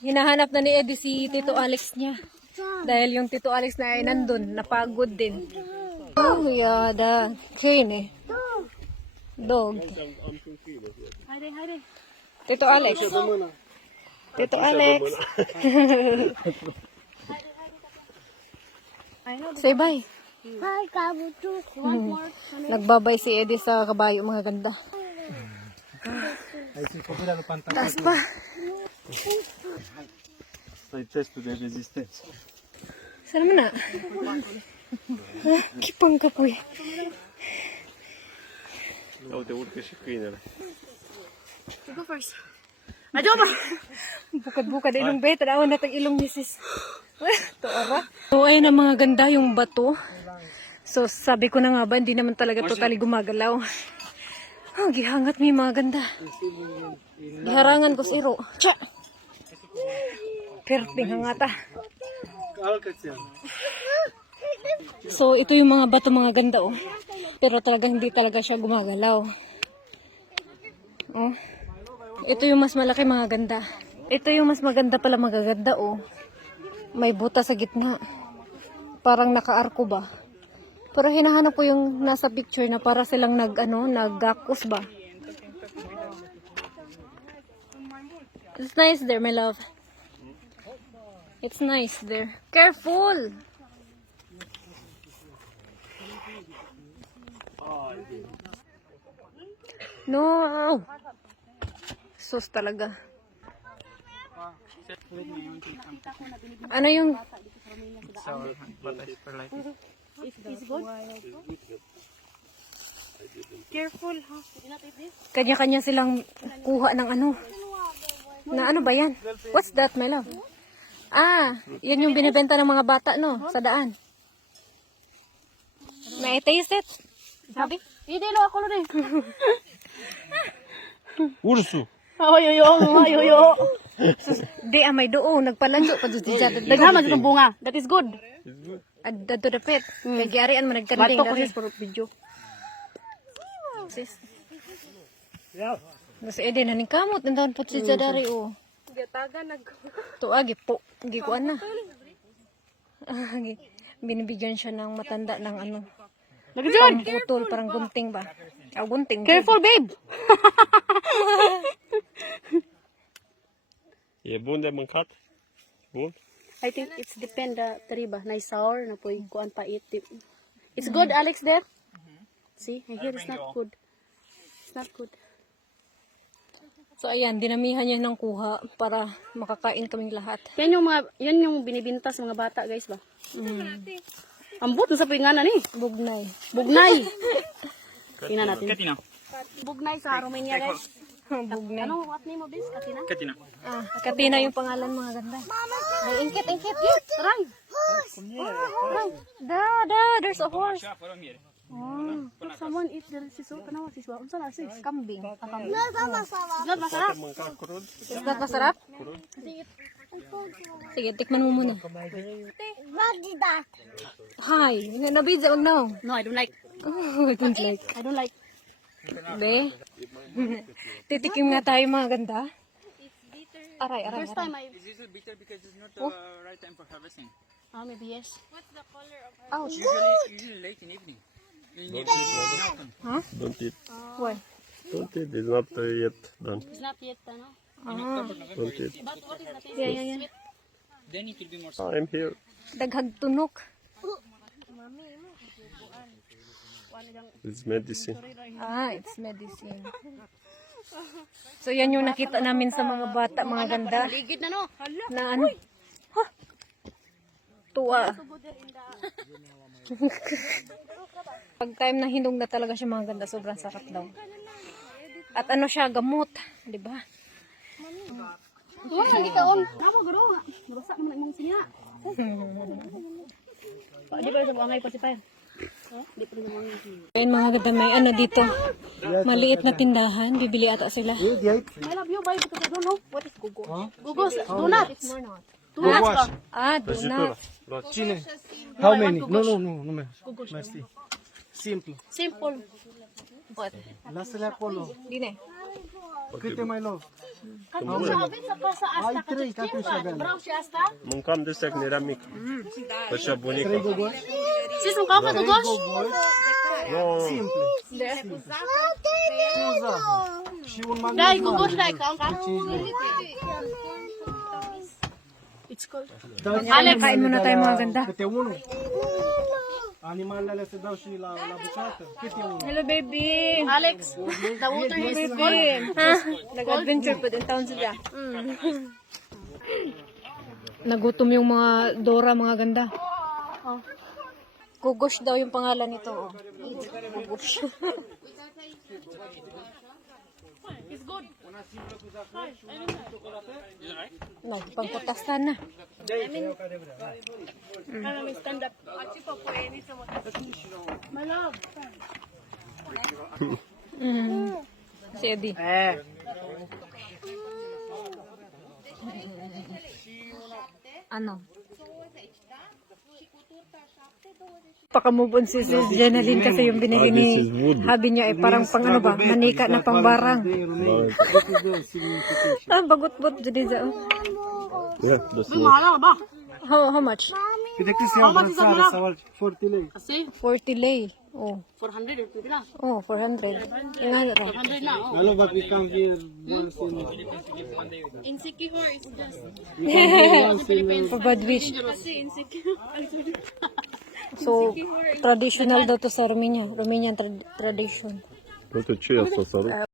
Hinahanap na ni Eddie si Tito Alex niya. Dahil yung Tito Alex na ay nandun, napagod din. Oh, yeah, the crane eh. Dog. Tito Alex. Tito Alex. Say bye. Hi, Kabuto. Want more? Nagbabay si Eddie sa kabayo, mga ganda. Taas pa. I test the resistance. Sana mo na. Kipang kapoy. Oh, the wood is cleaner. Go first. Bukad-bukad ilong beta. Tanawan na tag ilong misis. Tuara. So, ayun ang mga ganda yung bato. So, sabi ko na nga ba, hindi naman talaga totally gumagalaw. Oh, gihangat may mga ganda. Giharangan ko si Iro. Tsa! Perting hangata. So, ito yung mga bato, mga ganda, oh. Pero talagang hindi talaga siya gumagalaw. Oh. Ito yung mas malaki, mga ganda. Ito yung mas maganda pala, magaganda, oh. May buta sa gitna. Parang naka-arko ba? Pero hinahanap ko yung nasa picture na para silang nag-gakos ba? It's nice there, my love. It's nice there. Careful! No! Sus talaga. Ano yung... It's good. Careful, ha? Kanya-kanya silang kuha ng ano. Na ano ba yan? What's that, my love? Ah, yan yung binibenta ng mga bata, no? Sa daan. Na-taste it? Sabi? Hindi, lo ako nun eh. Urso! Ayoyo. Di, may doon. Nagpalanjo pa dyan dyan. Naghama dito bunga. That is good. Adto the pet. Kaya giarian mo nagkanding Bato ko na rin. sis for video. Sis. Kasi edi naning kamot. Nandaon po si Dari, oh. Gataga nag... Tuagi po. Hindi ko na. Binibigyan siya ng matanda ng ano. Nagdyan! Putol, parang gunting ba? Ah, gunting. Careful, babe! Yeah, bone man cut. Bone. I think it's depend tari ba na sour na poy kuan pa it. It's good, Alex there. See, I hear it's not good. It's not good. So ayan, dinamihan niya ng kuha para makakain kaming lahat. Yan yung binibinta sa mga bata, guys ba. Ambot na sa pinganan eh. Bugnay. Bugnay. Tingnan natin. Bugnay sa Romania, guys. Bugnay. Ano what name of this? Katina. Ah, Katina yung pangalan, mga ganda. Ay, ingkit. Try. There's a horse. Oh, someone eat the siso. Tanawa siso. Unsa na sis? Kambing. Blood masarap. Is that masarap? Sige, tikman mo muna. Hi, nabidya og now. No, I don't like. Oh, I don't like. I don't like. Be. Titikim nga tayo, mga ganda. Aray. First time I... It's usually bitter because it's not the right time for harvesting. maybe yes. Ouch. Usually late in evening. Huh? Don't eat. Why? Don't eat. It's not yet done. It's not yet, ano? Don't eat. But what is the taste? Yeah. Then it will be more I'm here. Daghag tunok. It's medicine. Ah, it's medicine. So, yan yung nakita namin sa mga bata, mga ganda. Ligid na no. Na ano? Ha? Tuwa. Pag time na hinog na talaga siya, mga ganda, sobrang sarap daw. At ano siya, gamot. Diba? Wala lagi ka on. Namo garo. Nabasa naman imong sinya. Di ba sa buangay pa si Pai? Di pa rin buangay. Ayun, mga ganda, may ano dito. Maliit na tindahan. Bibili ata sila. I love you, bye, because I don't know what is gugo. Gugo's donuts. Donuts ba? Ah, donut. Chile. How many? No, Merci. Simple. Simple. What? Last la polo. Di na. Quite my love. Kanto siya abit sa pasa asta ka Ay, tre, kato siya ganun. Bro, siya asta. Mâncam desek neramik. Așa bunica. Sis mo ka dugos? No, Simple. Uza. Și un magnet Dai, mare. gugos dai ka ka. It's cold. Alex, Kain muna tayo mga ganda. Câte unul. Animalele se dau și la bucată. Câte unul. Hello, baby. Alex, the water is cold. Nag-adventure pa din taon sila. Nagutom yung mga Dora, mga ganda. Gugosh daw yung pangalan nito. Oh. Gugosh. It's good. Pagputastan na. Let me stand up. My love. Si Eddie. Ano? Paka-move on si Jenaline kasi yung binili ni habi niya ay parang pang ano ba, manika na pang barang. Ah, bagot-bot jadi za. ja, das ist Mahal ba? How much? Câte cât se iau în țară sau alt 40 lei. Kasi 40 lei. Oh. 400 rupees lang. Oh, 400. Ingano raw. 100 na. Oh. Alo, va become here once in Insecure is just. For bad wish. Kasi insecure. So, traditional daw to sa Romania. Romanian tradition. Uite ce e asta, să arăt.